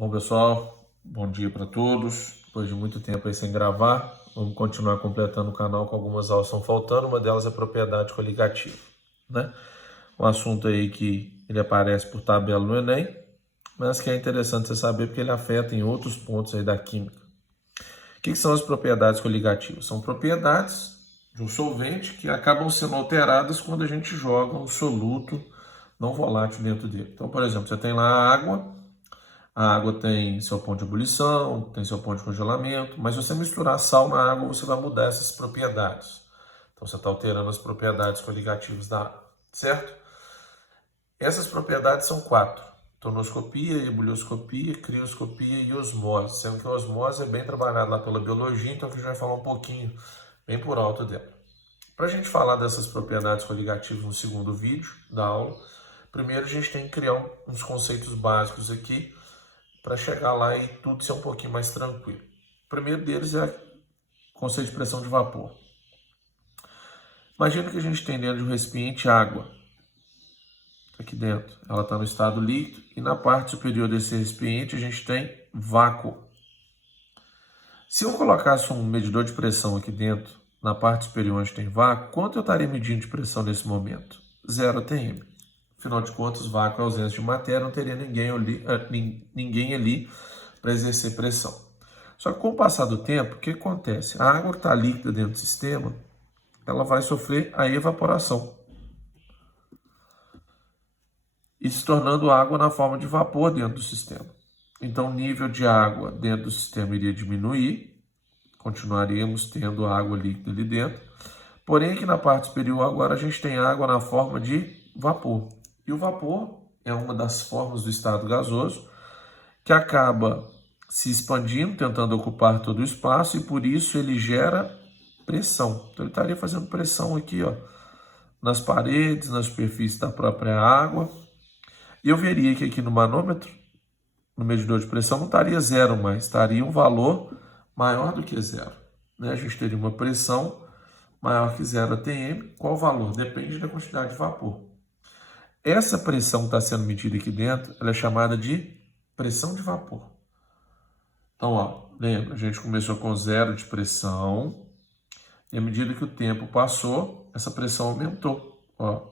Bom, pessoal, bom dia para todos. Depois de muito tempo aí sem gravar, vamos continuar completando o canal com algumas aulas que estão faltando. Uma delas é propriedade coligativa, né? Um assunto aí que ele aparece por tabela no Enem, mas que é interessante você saber porque ele afeta em outros pontos aí da química. O que são as propriedades coligativas? São propriedades de um solvente que acabam sendo alteradas quando a gente joga um soluto não volátil dentro dele. Então, por exemplo, você tem lá a água tem seu ponto de ebulição, tem seu ponto de congelamento, mas se você misturar sal na água, você vai mudar essas propriedades. Então você está alterando as propriedades coligativas da água, certo? Essas propriedades são 4. Tonoscopia, ebulioscopia, crioscopia e osmose. Sendo que a osmose é bem trabalhada lá pela biologia, então a gente vai falar um pouquinho, bem por alto dela. Para a gente falar dessas propriedades coligativas no segundo vídeo da aula, primeiro a gente tem que criar uns conceitos básicos aqui, para chegar lá e tudo ser um pouquinho mais tranquilo. O primeiro deles é o conceito de pressão de vapor. Imagina que a gente tem dentro de um recipiente água. Aqui dentro, ela está no estado líquido e na parte superior desse recipiente a gente tem vácuo. Se eu colocasse um medidor de pressão aqui dentro, na parte superior onde tem vácuo, quanto eu estaria medindo de pressão nesse momento? 0 atm. Afinal de contas, vácuo é ausência de matéria, não teria ninguém ali para exercer pressão. Só que com o passar do tempo, o que acontece? A água que está líquida dentro do sistema, ela vai sofrer a evaporação e se tornando água na forma de vapor dentro do sistema. Então o nível de água dentro do sistema iria diminuir, continuaríamos tendo água líquida ali dentro, porém aqui na parte superior agora a gente tem água na forma de vapor. E o vapor é uma das formas do estado gasoso que acaba se expandindo, tentando ocupar todo o espaço e por isso ele gera pressão. Então ele estaria fazendo pressão aqui, ó, nas paredes, na superfície da própria água. E eu veria que aqui no manômetro, no medidor de pressão, não estaria 0 mais, estaria um valor maior do que 0. Né? A gente teria uma pressão maior que 0 atm. Qual o valor? Depende da quantidade de vapor. Essa pressão que está sendo medida aqui dentro, ela é chamada de pressão de vapor. Então, ó, lembra, a gente começou com 0 de pressão e à medida que o tempo passou, essa pressão aumentou. Ó.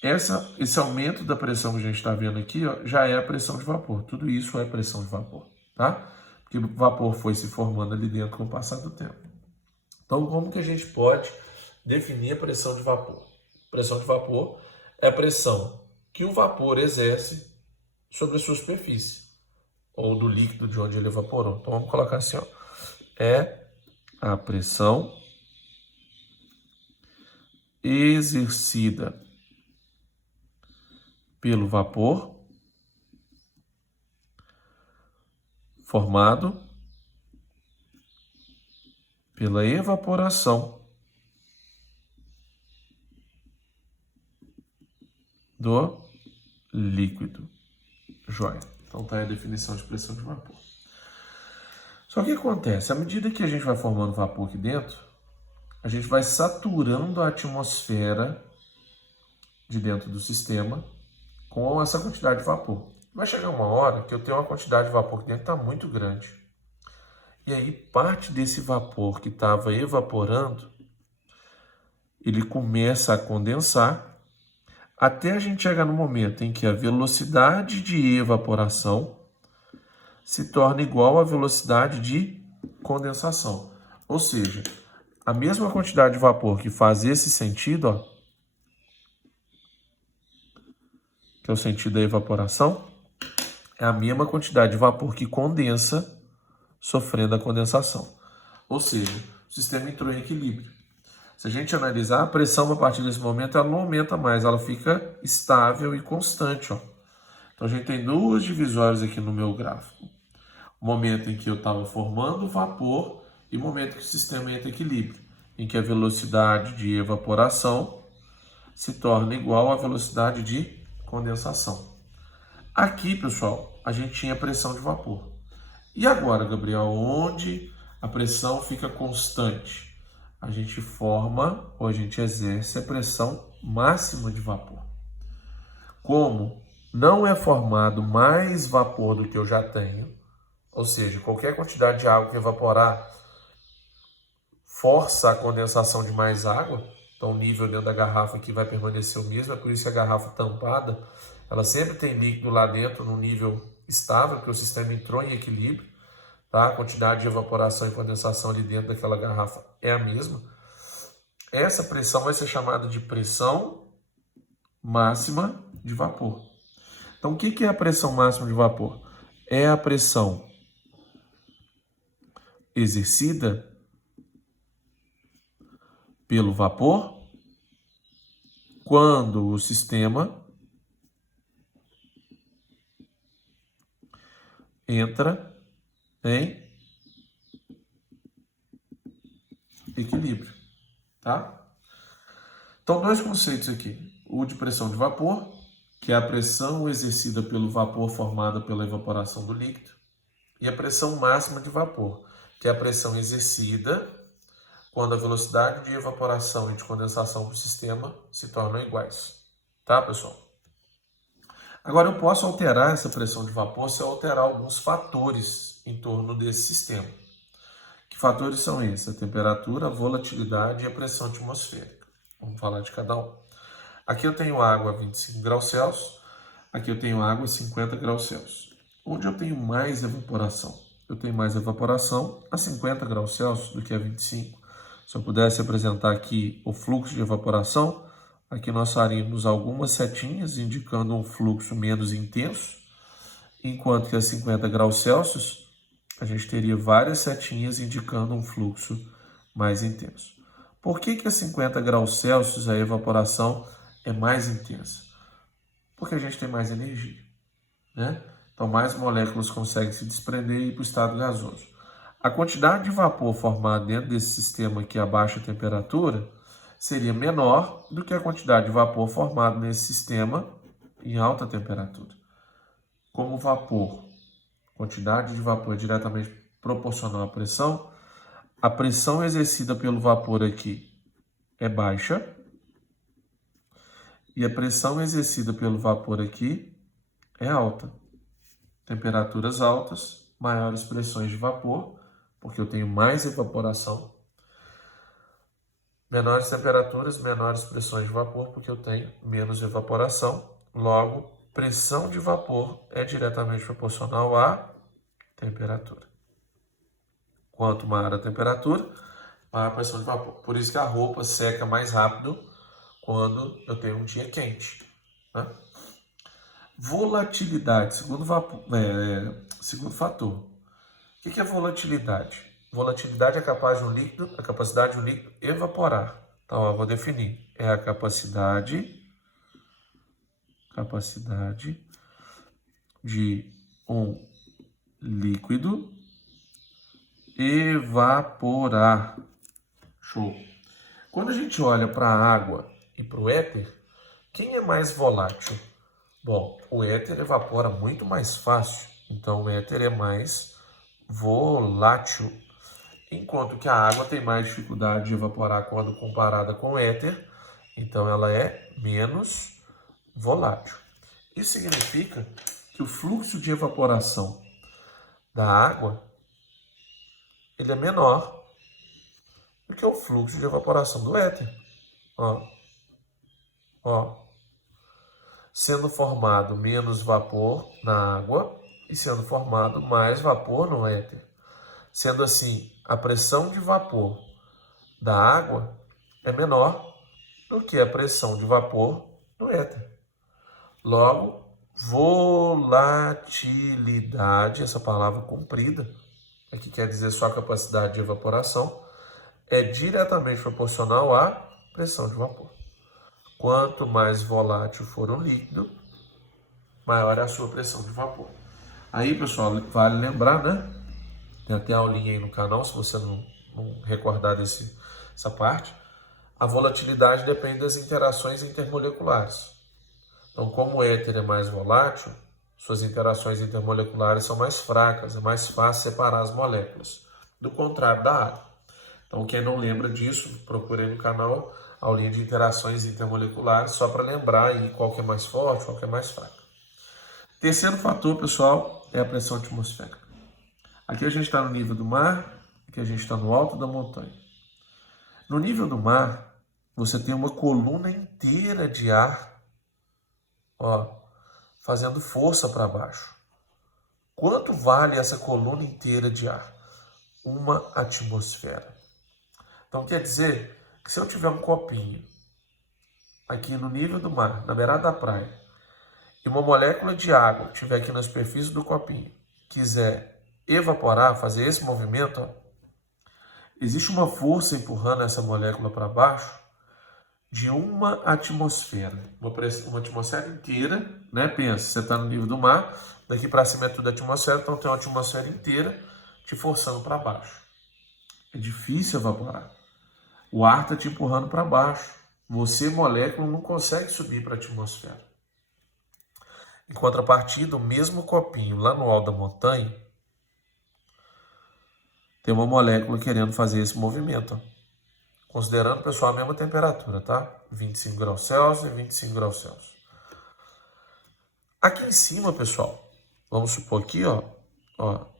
Esse aumento da pressão que a gente está vendo aqui, ó, já é a pressão de vapor. Tudo isso é pressão de vapor, tá? Porque o vapor foi se formando ali dentro com o passar do tempo. Então, como que a gente pode definir a pressão de vapor? Pressão de vapor é a pressão que o vapor exerce sobre a sua superfície, ou do líquido de onde ele evaporou. Então, vamos colocar assim, ó. É a pressão exercida pelo vapor formado pela evaporação do líquido. Joia. Então tá aí a definição de pressão de vapor. Só que o que acontece? À medida que a gente vai formando vapor aqui dentro, a gente vai saturando a atmosfera de dentro do sistema com essa quantidade de vapor. Vai chegar uma hora que eu tenho uma quantidade de vapor aqui dentro que está muito grande. E aí parte desse vapor que estava evaporando, ele começa a condensar até a gente chegar no momento em que a velocidade de evaporação se torna igual à velocidade de condensação. Ou seja, a mesma quantidade de vapor que faz esse sentido, ó, que é o sentido da evaporação, é a mesma quantidade de vapor que condensa sofrendo a condensação. Ou seja, o sistema entrou em equilíbrio. Se a gente analisar, a pressão a partir desse momento ela não aumenta mais, ela fica estável e constante. Ó. Então a gente tem duas divisórias aqui no meu gráfico. O momento em que eu estava formando vapor e o momento que o sistema entra em equilíbrio, em que a velocidade de evaporação se torna igual à velocidade de condensação. Aqui, pessoal, a gente tinha pressão de vapor. E agora, Gabriel, onde a pressão fica constante? A gente forma ou a gente exerce a pressão máxima de vapor. Como não é formado mais vapor do que eu já tenho, ou seja, qualquer quantidade de água que evaporar força a condensação de mais água, então o nível dentro da garrafa aqui vai permanecer o mesmo, é por isso que a garrafa tampada, ela sempre tem líquido lá dentro num nível estável, porque o sistema entrou em equilíbrio, tá? A quantidade de evaporação e condensação ali dentro daquela garrafa é a mesma. Essa pressão vai ser chamada de pressão máxima de vapor. Então, o que é a pressão máxima de vapor? É a pressão exercida pelo vapor quando o sistema entra em equilíbrio, tá? Então, dois conceitos aqui. O de pressão de vapor, que é a pressão exercida pelo vapor formada pela evaporação do líquido, e a pressão máxima de vapor, que é a pressão exercida quando a velocidade de evaporação e de condensação do sistema se tornam iguais. Tá, pessoal? Agora, eu posso alterar essa pressão de vapor se eu alterar alguns fatores em torno desse sistema. Que fatores são esses? A temperatura, a volatilidade e a pressão atmosférica. Vamos falar de cada um. Aqui eu tenho água a 25 graus Celsius, aqui eu tenho água a 50 graus Celsius. Onde eu tenho mais evaporação? Eu tenho mais evaporação a 50 graus Celsius do que a 25. Se eu pudesse apresentar aqui o fluxo de evaporação, aqui nós faríamos algumas setinhas indicando um fluxo menos intenso, enquanto que a 50 graus Celsius a gente teria várias setinhas indicando um fluxo mais intenso. Por que a 50 graus Celsius a evaporação é mais intensa? Porque a gente tem mais energia, né? Então mais moléculas conseguem se desprender e ir para o estado gasoso. A quantidade de vapor formada dentro desse sistema aqui a baixa temperatura seria menor do que a quantidade de vapor formado nesse sistema em alta temperatura. Como o vapor, quantidade de vapor é diretamente proporcional à pressão, a pressão exercida pelo vapor aqui é baixa e a pressão exercida pelo vapor aqui é alta. Temperaturas altas, maiores pressões de vapor, porque eu tenho mais evaporação. Menores temperaturas, menores pressões de vapor, porque eu tenho menos evaporação. Logo, pressão de vapor é diretamente proporcional à temperatura. Quanto maior a temperatura, maior a pressão de vapor. Por isso que a roupa seca mais rápido quando eu tenho um dia quente, né? Volatilidade, segundo fator. O que é volatilidade? Volatilidade é a capacidade de um líquido evaporar. Então, eu vou definir. É a capacidade de um líquido evaporar. Show. Quando a gente olha para a água e para o éter, quem é mais volátil? Bom, o éter evapora muito mais fácil, então o éter é mais volátil, enquanto que a água tem mais dificuldade de evaporar quando comparada com o éter, então ela é menos volátil. Isso significa que o fluxo de evaporação da água ele é menor do que o fluxo de evaporação do éter. Sendo formado menos vapor na água e sendo formado mais vapor no éter. Sendo assim, a pressão de vapor da água é menor do que a pressão de vapor no éter. Logo, volatilidade, essa palavra comprida, que quer dizer só a capacidade de evaporação, é diretamente proporcional à pressão de vapor. Quanto mais volátil for um líquido, maior é a sua pressão de vapor. Aí, pessoal, vale lembrar, né? Tem até a aulinha aí no canal, se você não recordar essa parte. A volatilidade depende das interações intermoleculares. Então, como o éter é mais volátil, suas interações intermoleculares são mais fracas, é mais fácil separar as moléculas, do contrário da água. Então, quem não lembra disso, procure aí no canal a aulinha de interações intermoleculares, só para lembrar aí qual que é mais forte, qual que é mais fraca. Terceiro fator, pessoal, é a pressão atmosférica. Aqui a gente está no nível do mar, aqui a gente está no alto da montanha. No nível do mar, você tem uma coluna inteira de ar, ó, fazendo força para baixo. Quanto vale essa coluna inteira de ar? Uma atmosfera. Então quer dizer que se eu tiver um copinho aqui no nível do mar, na beirada da praia, e uma molécula de água estiver aqui na superfície do copinho, quiser evaporar, fazer esse movimento, ó, existe uma força empurrando essa molécula para baixo de uma atmosfera. Uma atmosfera inteira, né? Pensa, você está no nível do mar, daqui para cima é tudo atmosfera, então tem uma atmosfera inteira te forçando para baixo. É difícil evaporar. O ar está te empurrando para baixo. Você, molécula, não consegue subir para a atmosfera. Em contrapartida, o mesmo copinho lá no alto da montanha tem uma molécula querendo fazer esse movimento, ó. Considerando, pessoal, a mesma temperatura, tá? 25 graus Celsius e 25 graus Celsius. Aqui em cima, pessoal, vamos supor aqui, ó,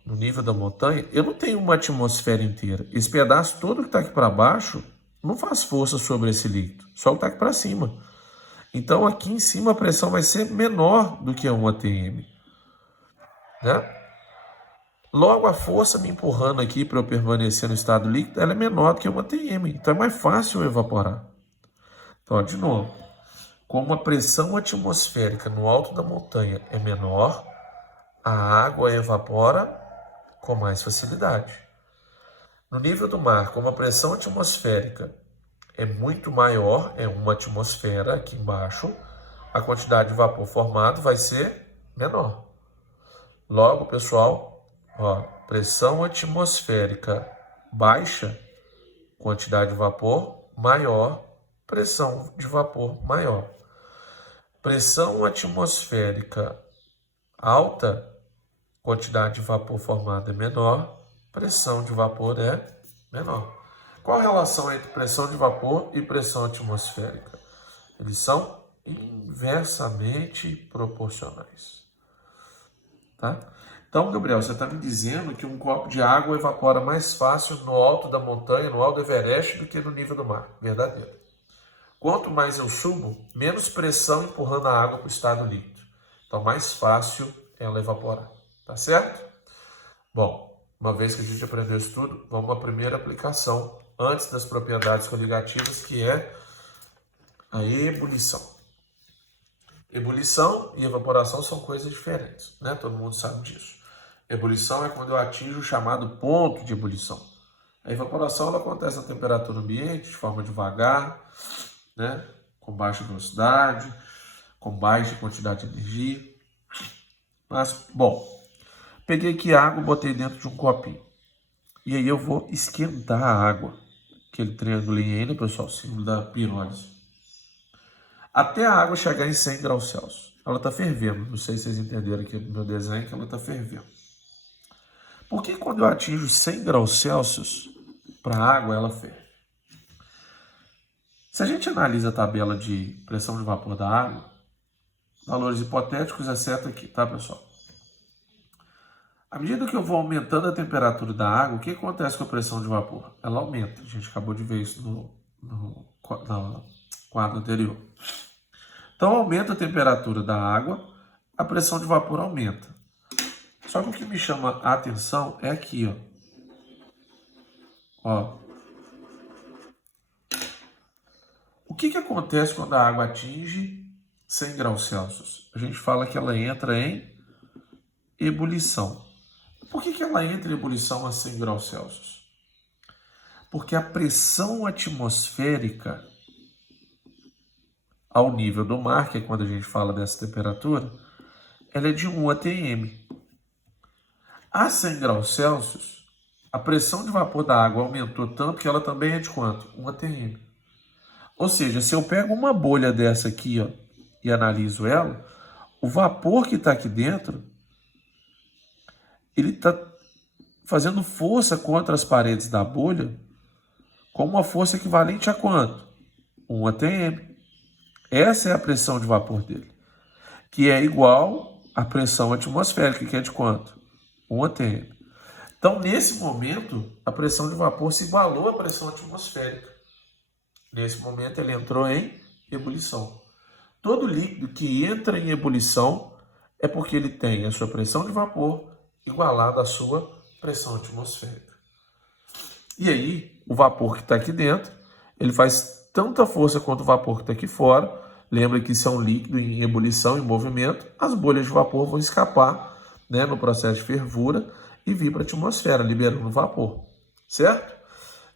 no nível da montanha, eu não tenho uma atmosfera inteira. Esse pedaço todo que está aqui para baixo não faz força sobre esse líquido, só o que está aqui para cima. Então, aqui em cima a pressão vai ser menor do que 1 atm, né? Logo, a força me empurrando aqui para eu permanecer no estado líquido, ela é menor do que 1 atm. Então, é mais fácil eu evaporar. Então, ó, de novo, como a pressão atmosférica no alto da montanha é menor, a água evapora com mais facilidade. No nível do mar, como a pressão atmosférica é muito maior, é 1 atmosfera aqui embaixo, a quantidade de vapor formado vai ser menor. Logo, pessoal, ó, pressão atmosférica baixa, quantidade de vapor maior, pressão de vapor maior. Pressão atmosférica alta, quantidade de vapor formada é menor, pressão de vapor é menor. Qual a relação entre pressão de vapor e pressão atmosférica? Eles são inversamente proporcionais. Tá? Então, Gabriel, você está me dizendo que um copo de água evapora mais fácil no alto da montanha, no alto do Everest, do que no nível do mar. Verdadeiro. Quanto mais eu subo, menos pressão empurrando a água para o estado líquido. Então, mais fácil ela evaporar. Tá certo? Bom, uma vez que a gente aprendeu isso tudo, vamos à primeira aplicação, antes das propriedades coligativas, que é a ebulição. Ebulição e evaporação são coisas diferentes, né? Todo mundo sabe disso. Ebulição é quando eu atinjo o chamado ponto de ebulição. A evaporação ela acontece na temperatura ambiente, de forma devagar, né? Com baixa velocidade, com baixa quantidade de energia. Mas, bom, peguei aqui a água e botei dentro de um copinho. E aí eu vou esquentar a água. Aquele triangulinho aí, né, pessoal? Símbolo da pirólise. Até a água chegar em 100 graus Celsius. Ela está fervendo. Não sei se vocês entenderam aqui no meu desenho que ela está fervendo. Por que quando eu atinjo 100 graus Celsius, para a água ela ferve? Se a gente analisa a tabela de pressão de vapor da água, valores hipotéticos é certo aqui, tá, pessoal? À medida que eu vou aumentando a temperatura da água, o que acontece com a pressão de vapor? Ela aumenta. A gente acabou de ver isso no quadro anterior. Então, aumenta a temperatura da água, a pressão de vapor aumenta. Só que o que me chama a atenção é aqui, ó. O que acontece quando a água atinge 100 graus Celsius? A gente fala que ela entra em ebulição. Por que ela entra em ebulição a 100 graus Celsius? Porque a pressão atmosférica ao nível do mar, que é quando a gente fala dessa temperatura, ela é de 1 atm. A 100 graus Celsius, a pressão de vapor da água aumentou tanto que ela também é de quanto? 1 atm. Ou seja, se eu pego uma bolha dessa aqui, ó, e analiso ela, o vapor que está aqui dentro, ele está fazendo força contra as paredes da bolha com uma força equivalente a quanto? 1 atm. Essa é a pressão de vapor dele, que é igual a pressão atmosférica, que é de quanto? 1 atm. Então, nesse momento, a pressão de vapor se igualou à pressão atmosférica. Nesse momento, ele entrou em ebulição. Todo líquido que entra em ebulição é porque ele tem a sua pressão de vapor igualada à sua pressão atmosférica. E aí, o vapor que está aqui dentro, ele faz tanta força quanto o vapor que está aqui fora. Lembra que isso é um líquido em ebulição, em movimento. As bolhas de vapor vão escapar, né, no processo de fervura e vir para a atmosfera, liberando vapor, certo?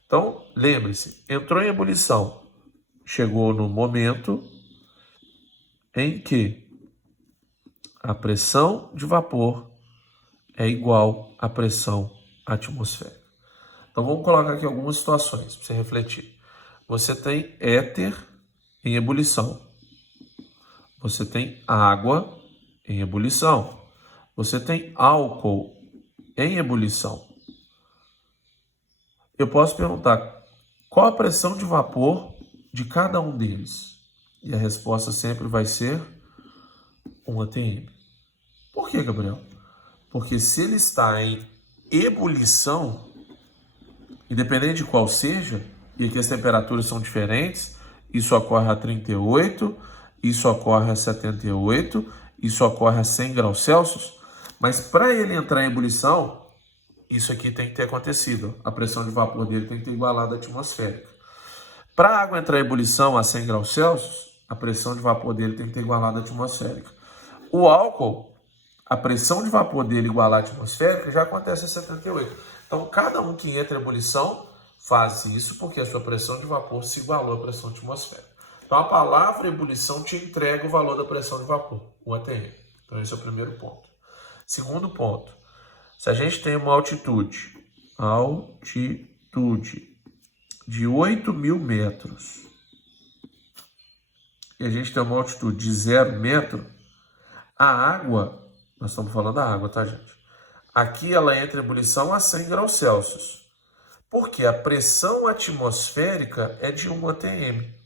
Então, lembre-se, entrou em ebulição, chegou no momento em que a pressão de vapor é igual à pressão atmosférica. Então, vamos colocar aqui algumas situações para você refletir. Você tem éter em ebulição. Você tem água em ebulição. Você tem álcool em ebulição. Eu posso perguntar qual a pressão de vapor de cada um deles? E a resposta sempre vai ser 1 atm. Por que, Gabriel? Porque se ele está em ebulição, independente de qual seja, e aqui as temperaturas são diferentes, isso ocorre a 38, isso ocorre a 78, isso ocorre a 100 graus Celsius, mas para ele entrar em ebulição, isso aqui tem que ter acontecido. A pressão de vapor dele tem que ter igualado à atmosférica. Para a água entrar em ebulição a 100 graus Celsius, a pressão de vapor dele tem que ter igualado à atmosférica. O álcool, a pressão de vapor dele igualar à atmosférica já acontece a 78. Então, cada um que entra em ebulição faz isso porque a sua pressão de vapor se igualou à pressão atmosférica. Então, a palavra ebulição te entrega o valor da pressão de vapor, o atm. Então, esse é o primeiro ponto. Segundo ponto, se a gente tem uma altitude de 8.000 metros e a gente tem uma altitude de 0 metro, a água, nós estamos falando da água, tá, gente? Aqui ela entra em ebulição a 100 graus Celsius, porque a pressão atmosférica é de 1 atm.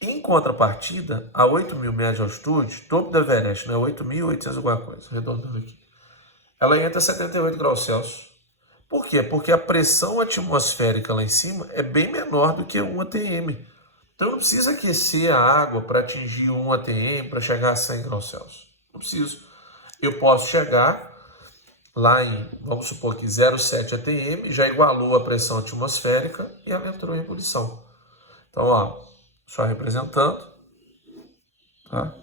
Em contrapartida, a 8.000 metros de altitude, topo do Everest, né, 8.800 alguma coisa, arredondando aqui, ela entra a 78 graus Celsius. Por quê? Porque a pressão atmosférica lá em cima é bem menor do que 1 atm. Então, eu não preciso aquecer a água para atingir 1 atm, para chegar a 100 graus Celsius. Não preciso. Eu posso chegar lá em, vamos supor que 0,7 atm, já igualou a pressão atmosférica e ela entrou em ebulição. Então, ó, só representando, tá?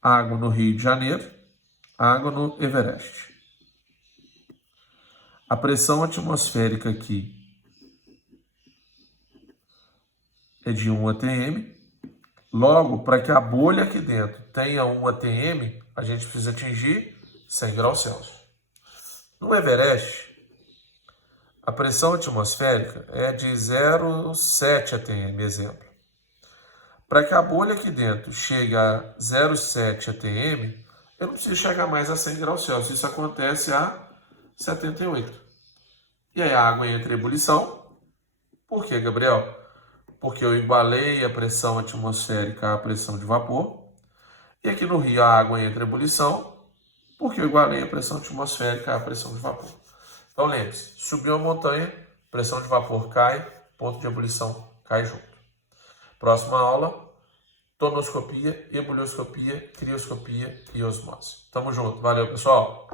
Água no Rio de Janeiro, água no Everest. A pressão atmosférica aqui é de 1 atm. Logo, para que a bolha aqui dentro tenha 1 atm, a gente precisa atingir 100 graus Celsius. No Everest, a pressão atmosférica é de 0,7 atm, exemplo. Para que a bolha aqui dentro chegue a 0,7 atm, eu não preciso chegar mais a 100 graus Celsius. Isso acontece a 78. E aí a água entra em ebulição. Por quê, Gabriel? Porque eu igualei a pressão atmosférica à pressão de vapor. E aqui no Rio a água entra em ebulição, porque eu igualei a pressão atmosférica à pressão de vapor. Então lembre-se, subiu a montanha, pressão de vapor cai, ponto de ebulição cai junto. Próxima aula, tonoscopia, ebulioscopia, crioscopia e osmose. Tamo junto, valeu pessoal!